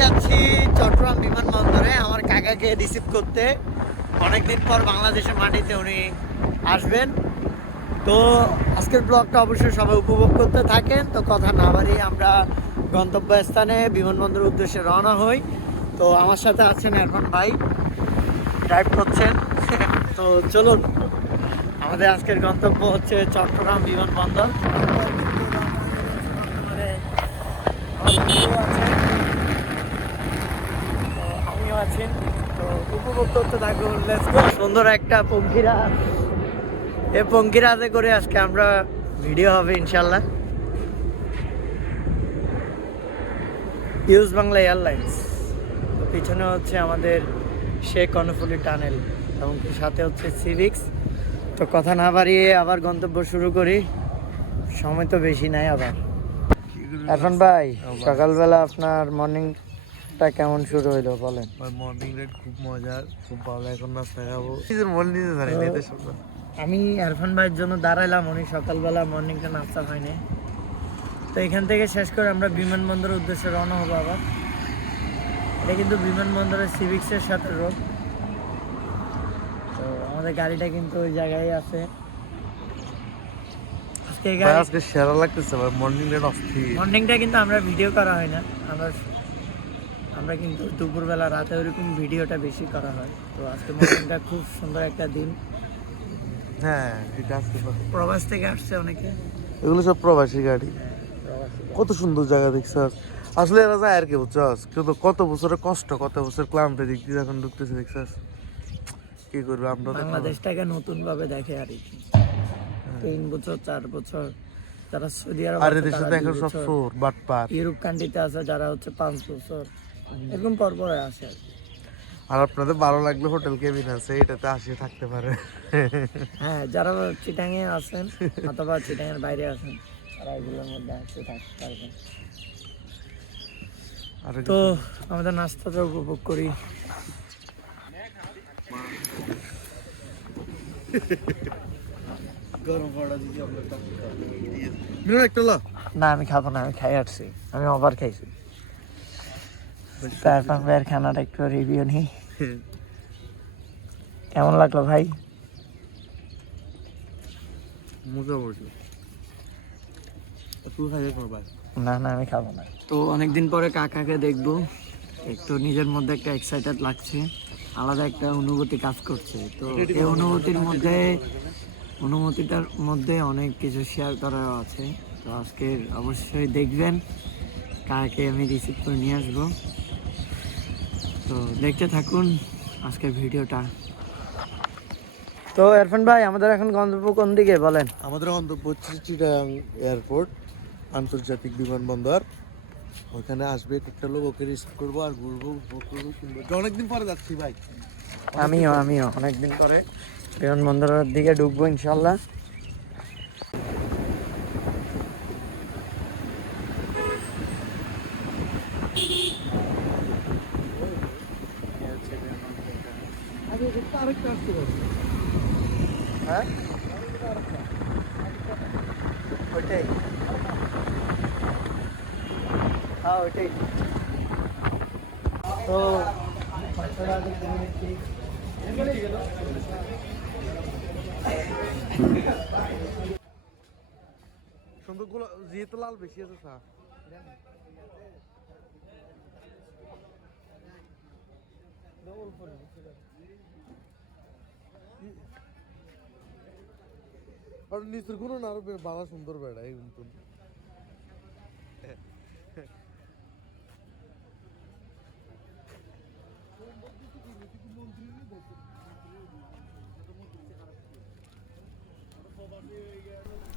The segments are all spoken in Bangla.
যাচ্ছি চট্টগ্রাম বিমানবন্দরে আমার কাকাকে রিসিভ করতে। অনেকদিন পর বাংলাদেশের মাটিতে উনি আসবেন। তো আজকের ব্লগটা অবশ্যই সবাই উপভোগ করতে থাকেন। তো কথা না বাড়িয়ে আমরা গন্তব্যস্থানে বিমানবন্দরের উদ্দেশ্যে রওনা হই। তো আমার সাথে আছেন এরফান ভাই, ড্রাইভ করছেন। তো চলুন, আমাদের আজকের গন্তব্য হচ্ছে চট্টগ্রাম বিমানবন্দর। আমিও আছেন, তো উপভোগ করতে থাকবো। সুন্দর একটা পঙ্খিরাজ, এই পঙ্খিরাজে করে আজকে আমরা ভিডিও হবে ইনশাল্লাহ। ইউজ বাংলা এয়ারলাইন্স, পিছনে হচ্ছে আমাদের শেখ কর্ণফুলী টানেল এবং সাথে হচ্ছে সিভিক্স। তো কথা না বাড়িয়ে আবার গন্তব্য শুরু করি, সময় তো বেশি নাই। আবার এখন ভাই, সকালবেলা আপনার মর্নিংটা কেমন শুরু হইলো বলেন? মর্নিং রাইড খুব মজার, খুব ভালো। এখন নাস্তা খাবো, নিজের মন নিজে জানি না। এতে সুন্দর। আমি এরফান ভাইয়ের জন্য দাঁড়াইলাম, উনি সকালবেলা মর্নিংটা নাস্তা হয়নি। তো এখান থেকে শেষ করে আমরা বিমানবন্দরের উদ্দেশ্যে রওনা হবো আবার। এটা কিন্তু বিমানবন্দরের সিভিক্সের সাথে রোড। তো আমাদের গাড়িটা কিন্তু ওই জায়গায় আছে। আজকে সেরা লাগতেছে ভাই, মর্নিং রাইড অস্থির। মর্নিংটা কিন্তু আমরা ভিডিও করা হয় না, আমরা কিন্তু দুপুরবেলা রাতে ওইরকম ভিডিওটা বেশি করা হয়। তো আজকে মর্নিংটা খুব সুন্দর একটা দিন। হ্যাঁ, এটা আজকে প্রবাস থেকে আসছে অনেকে, এগুলো সব প্রবাসী গাড়ি। প্রবাসী। কত সুন্দর জায়গা দেখছস। আসলে এরা যায় আর কি, বুঝছস, কিন্তু কত বছরের কষ্ট, কত বছর ক্লান্তি দিক দিয়ে এখন ঢুকতেছে দেখছস। কি করবে আমরা? বাংলাদেশটাকে নতুন ভাবে দেখে আর কি। 3 বছর 4 বছর যারা সৌদি আরব আর আছে, এদের তারা সাথে 2 এখন সব বছর, চোর বাটপার। ইউরোপ কান্ট্রিতে আছে যারা হচ্ছে 5 বছর, এরকম পর পরে আসে আর কি। আর আপনাদের ভালো লাগলে হোটেল কেবিন আছে, এটাতে আসে থাকতে পারে। হ্যাঁ, যারা চিটাঙে আছেন অথবা চিটাঙের বাইরে আছেন, তারা এগুলোর মধ্যে আসে থাকতে পারবেন। তো আমাদের নাস্তাটা উপভোগ করি। না, আমি খাবো না, আমি খাই আসছি, আমি ওভার খাইছি। তারপর ভাইয়ের খানাটা একটু রিভিউ নিই। কেমন লাগলো ভাই? না না, আমি খাবো না। তো অনেকদিন পরে কাকাকে দেখবো, একটু নিজের মধ্যে একটা এক্সাইটেড লাগছে, আলাদা একটা অনুভূতি কাজ করছে। তো এই অনুভূতিটার মধ্যে অনেক কিছু শেয়ার করার আছে। তো আজকে অবশ্যই দেখবেন কাকাকে আমি রিসিভ করে নিয়ে আসবো। তো দেখতে থাকুন আজকের ভিডিওটা। তো এরফান ভাই, আমাদের এখন গন্তব্য কোন দিকে বলেন? আমাদের গন্তব্য হচ্ছে চিটাগাং এয়ারপোর্ট, আন্তর্জাতিক বিমানবন্দর। ওখানে আসবে একটা লোক, ওকে রিসিভ করবো আর ঘুরবো, অনেকদিন পরে যাচ্ছি ভাই। আমিও অনেকদিন পরে বিমানবন্দরের দিকে ঢুকবো ইনশাল্লাহ। হ্যাঁ, ওইটাই, হ্যাঁ ওইটাই। তো সুন্দরগুলো যেহেতু লাল বেশি আছে স্যার। আর নিচের গুলো না আরো ভালো সুন্দর বেড়া এই কিন্তু।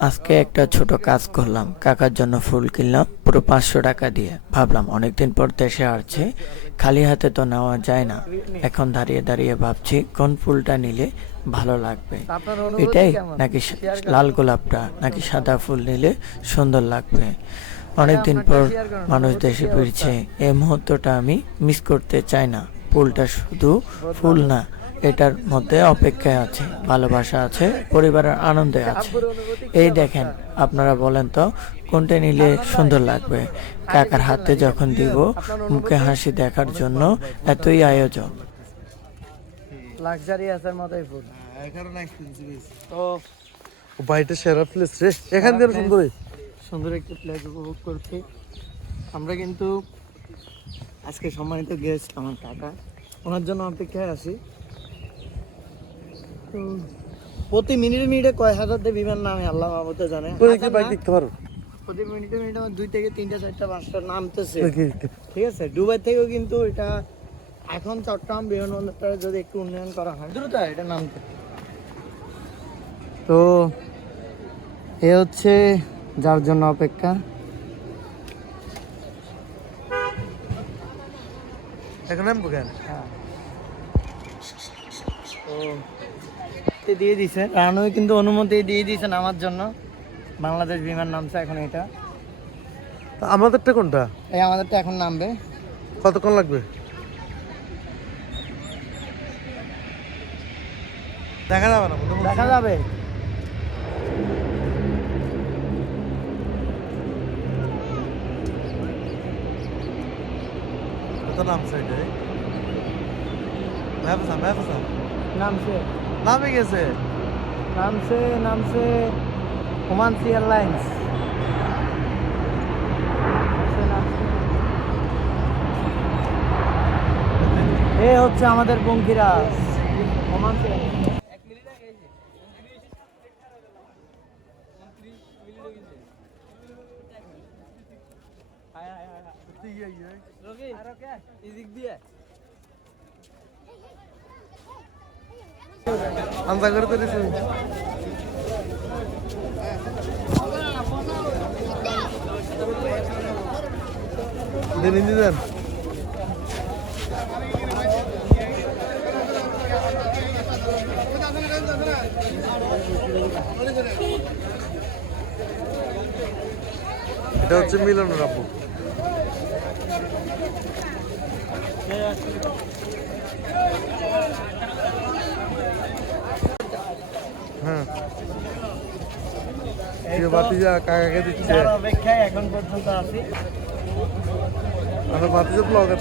আজকে একটা ছোট কাজ করলাম, কাকার জন্য ফুল কিনলাম পুরো 500 টাকা দিয়ে। ভাবলাম অনেকদিন পর দেশে আসছে, খালি হাতে তো নেওয়া যায় না। এখন দাঁড়িয়ে দাঁড়িয়ে ভাবছি কোন ফুলটা নিলে ভালো লাগবে, এটাই নাকি লাল গোলাপটা, নাকি সাদা ফুল নিলে সুন্দর লাগবে। অনেকদিন পর মানুষ দেশে ফিরছে, এই মুহূর্তটা আমি মিস করতে চাই না। ফুলটা শুধু ফুল না, এটার মধ্যে অপেক্ষায় আছে, ভালোবাসা আছে, পরিবারের আনন্দে আছে। এই দেখেন, আপনারা বলেন তো কোনটা নিলে সুন্দর লাগবে। কাকার হাতে যখন দিব, মুখে হাসি দেখার জন্য এতই আয়োজন। লাক্সারিয়াসের মতোই ফুড। তো বাইটা সেরা প্লেস রে, এখান থেকে সুন্দর। সুন্দর একটা প্লেস উপভোগ করছি আমরা। কিন্তু আজকে সম্মানিত গেস্ট আমার কাকা, ওনার জন্য অপেক্ষায় আছি। তো প্রতি মিনিটে মিনিটে কয় হাজার দিয়ে বিমান নামে আল্লাহ মাহবুতে জানে। বাইক দেখতে পারো প্রতি মিনিটে মিনিটে আমার 2 থেকে 3টা 4টা 5টা নামতেছে। ঠিক আছে, দুবাই থেকেও কিন্তু এটা এখন চট্টগ্রাম বিমানবন্দরটা যদি একটু উন্নয়ন করা হয় দ্রুত এটা নামতে। তো এ হচ্ছে যার জন্য অপেক্ষা। এখন নামবো কেন? তো দিয়ে দিছে রানওয়ে, কিন্তু অনুমতি দিয়ে দিয়েছে নামার জন্য। বাংলাদেশ বিমান নামছে এখন। এটা আমাদেরটা কোনটা? এই আমাদেরটা এখন নামবে। কতক্ষণ লাগবে? দেখা যাবে না, দেখা যাবে। কত নামছে এটাই? নামছে নামে গেছে। নামছে ওমান এয়ারলাইন্স। এ হচ্ছে আমাদের বঙ্কিরাজ ওমান। আন্দা করে তো দিছি। দেন হিন্দি দেন। এটা হচ্ছে মিলনের আব্বু। হ্যাঁ, বাতিজা কাকাকে দিচ্ছে। অপেক্ষায় এখন পর্যন্ত আছি। আমরা বাতিজা ব্লগার।